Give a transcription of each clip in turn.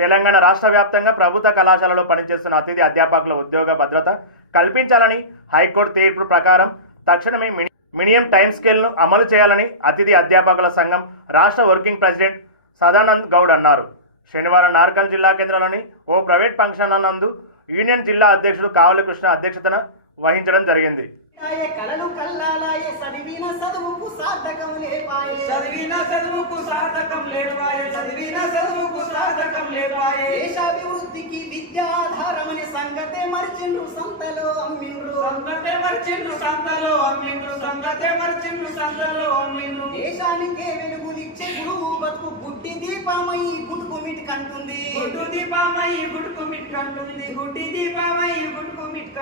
తెలంగాణ రాష్ట్ర వ్యాప్తంగా ప్రభుత్వ కళాశాలలో పనిచేస్తున్న అతిథి అధ్యాపకుల ఉద్యోగ భద్రత కల్పించాలని హైకోర్టు తీర్పు ప్రకారం తక్షణమే మిని- మినిమం టైం స్కేల్ను అమలు చేయాలని అతిథి అధ్యాపకుల సంఘం రాష్ట్ర వర్కింగ్ ప్రెసిడెంట్ సదానంద్ గౌడ్ అన్నారు. శనివారం నార్కల్ జిల్లా కేంద్రంలోని ఓ ప్రైవేట్ ఫంక్షన్ నందు యూనియన్ జిల్లా అధ్యక్షుడు కావలి కృష్ణ అధ్యక్షతన వహించడం జరిగింది. కలలు కల్లాలాయే చదివిన చదువుకు సార్థకం లేపాయే. చదివిన చదువుకు సార్థకం లేపాయే చదివిన చదువుకు సార్థకం లేపాయే. దేశాభివృద్ధికి విద్యాధారమనే సంగతే మరిచిండ్రు సంతలో అమ్మిండ్రు సంగతే మర్చిండ్రు సంతలో అమ్మిండ్రు సంగతే మర్చిండ్రు సంతలో అమ్మిండ్రు దేశానికే వెలుగునిచ్చే గురువు బతుకు గుడ్డి దీపమై గుడుకు మిటికంటుంది. గుడ్డు దీపమై గుడుకు మిట్కంటుంది. గుడ్డి దీపమై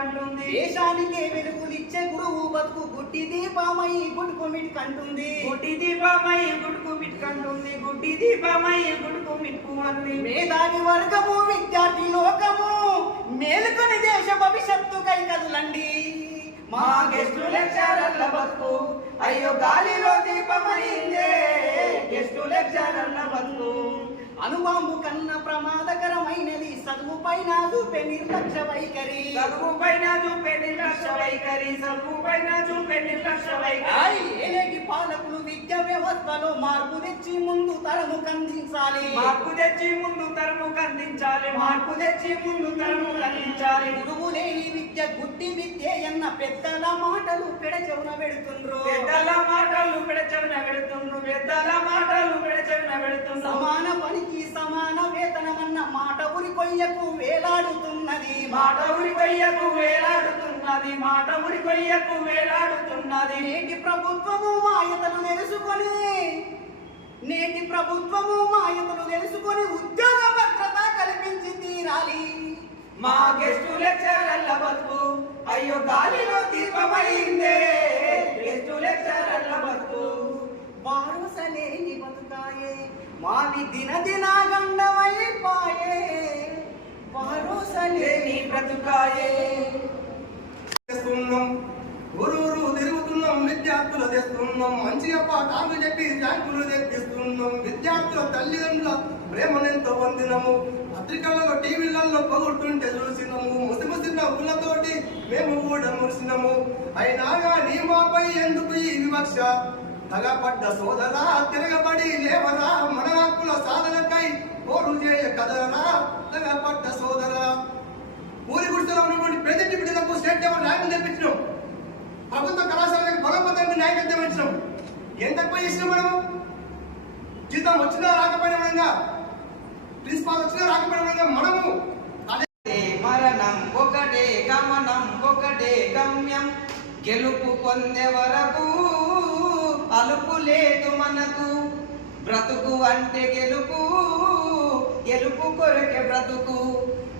మిట్కంటుంది దేశానికే వెలుగునిచ్చే గురువు బతుకు గుడ్డి దీపమై గుడుకు మిటికంటుంది. గుడ్డి దీపమై గుడుకు మిట్కంటుంది. గుడ్డి దీపమై గుడుకు మిట్టుకుంది మేధావి వర్గము విద్యార్థి లోకము మేలుకొని దేశ భవిష్యత్తు కై కదలండి మా గెస్టు లెక్చరర్ల బతుకు అయ్యో గాలిలో దీపమైందే. గెస్టు లెక్చరర్ల బతుకు అనుబాంబు కన్నా చదువు పైన చూపే నిర్లక్ష్య వైఖరి. చదువు పైన చూపే నిర్లక్ష్య వైఖరి. చదువు పైన చూపే నిర్లక్ష్య వైఖరి. ఏలేటి పాలకులు విద్యా వ్యవస్థలో మార్పు తెచ్చి ముందు తరము కందించాలి మార్పు తెచ్చి ముందు తరము కందించాలి మార్పు తెచ్చి ముందు తరము కందించాలి గురువు లేని విద్య గుడ్డి విద్య అన్న పెద్దల మాటలు పెడచెవున పెడుతుండ్రు. పెద్దల మాటలు పెడచెవిన పెడుతుండ్రు. పెద్దల మాటలు పెడచెవిన పొయ్యకు కొయ్యకు వేలాడుతున్నది మాట ఉరి కొయ్యకు వేలాడుతున్నది మాట ఉరి కొయ్యకు వేలాడుతున్నది. నేటి ప్రభుత్వము మాయతలు తెలుసుకొని నేటి ప్రభుత్వము మాయతలు తెలుసుకొని ఉద్యోగ భద్రత కల్పించి తీరాలి. మా గెస్టు లెక్చరర్ల బతుకు అయ్యో గాలిలో దీపమైందే. గెస్టు లెక్చరర్ల బతుకు. వారసలేని బతుకాయే మావి దినదినా గండమైపాయే. వారసలేని లేని బ్రతుకాయే. చేస్తున్నాం ఊరూరు తిరుగుతున్నాం విద్యార్థులు తెస్తున్నాం మంచిగా పాఠాలు చెప్పి ర్యాంకులు తెప్పిస్తున్నాం విద్యార్థుల తల్లిదండ్రుల ప్రేమనెంతో పొందినము పత్రికలలో టీవీలలో పొగుడుతుంటే చూసినాము ముసి ముసి నవ్వులతోటి మేము కూడా మురిసినాము. అయినా కానీ మాపై ఎందుకు ఈ వివక్ష? తగపడ్డ సోదరా తిరగబడి లేవరా? మన హక్కుల సాధనకై పోరు చేయ కదరా? తగపడ్డ సోదరా గుడిసెలో ఉన్నటువంటి ప్రజెంట్ స్టేట్ లెవెల్ ర్యాంకులు తెప్పించినాం. ప్రభుత్వ కళాశాలకు బలోపేతానికి నాయకత్వం ఇచ్చినాం ఏం తక్కువ చేసినాం మనం జీతం వచ్చినా రాకపోయినా విధంగా ప్రిన్సిపాల్ వచ్చినా రాకపోయినా విధంగా మనము మరణం ఒకటే గమనం ఒకటే గమ్యం. గెలుపు పొందే వరకు అలుపు లేదు మనకు. బ్రతుకు అంటే గెలుపు గెలుపు కొరకే బ్రతుకు.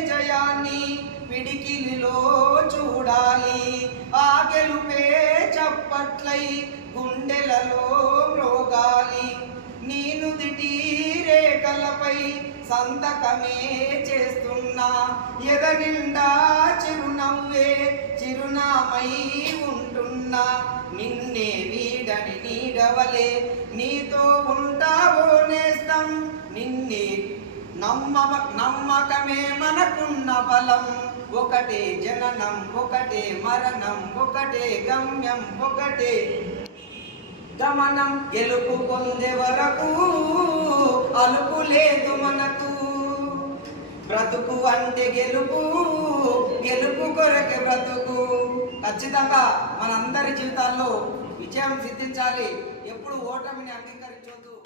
విజయాన్ని పిడికిలిలో చూడాలి. ఆ గెలుపే చప్పట్లై గుండెలలో మ్రోగాలి. నేను దిటి రేఖలపై సంతకమే చేస్తున్నా. ఎద నిండా చిరునవ్వే చిరునామై ఉంటున్నా. నిన్నే వీడని నీడవలే. నీతో ఉంటావో నేస్తం. నిన్నే నమ్మ నమ్మకమే మనకున్న బలం. ఒకటే జననం ఒకటే మరణం ఒకటే గమ్యం ఒకటే గమనం. గెలుపు పొందే వరకు అలుపు లేదు మనకు. బ్రతుకు అంటే గెలుపు గెలుపు కొరకే బ్రతుకు. ఖచ్చితంగా మనందరి జీవితాల్లో విజయం సిద్ధించాలి. ఎప్పుడు ఓటమిని అంగీకరించొద్దు.